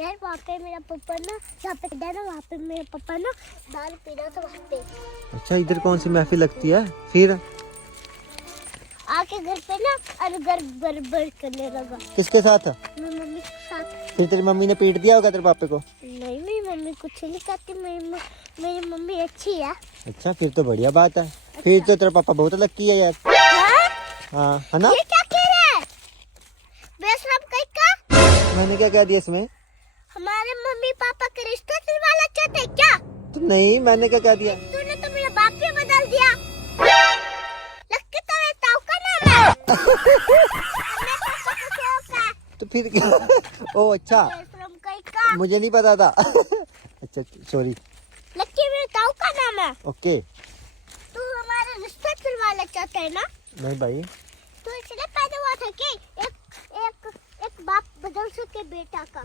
यार वहाँ पे मेरा पापा ना, जहाँ पे ना वहाँ पे मेरा पापा ना दारू पी रहा था वहाँ पे। अच्छा, इधर कौन सी महफिल लगती है फिर? आके घर पे ना और घर गड़बड़ करने लगा। किसके साथ? मेरी मम्मी के साथ। फिर तेरी मम्मी ने पीट दिया होगा तेरे पापे को? नहीं, मेरी मम्मी कुछ नहीं कहती, मेरी मम्मी अच्छी है। अच्छा, फिर तो बढ़िया बात है। फिर तो तेरा पापा बहुत लकी है यार। हाँ, है ना? ये क्या कह रहा है? बेशरम कहीं का? मैंने क्या कह दिया इसमें? हमारे मम्मी पापा का रिश्ता वाला चाहते हैं क्या? तो नहीं, मैंने क्या कह दिया? तूने तो मेरा बाप ही बदल दिया। लगता तो मेरे ताऊ का नाम है। मेरे पापा का शौक है। तो फिर क्या? ओ अच्छा, बेशरम कहीं का? मुझे नहीं पता था। अच्छा सॉरी। लक्की मेरे ताऊ का नाम है। ओके। तू हमारा रिश्ता वाला चाहता है ना? नहीं भाई। तो इसलिए पैदा हुआ था कि एक बाप बदल सके बेटा का।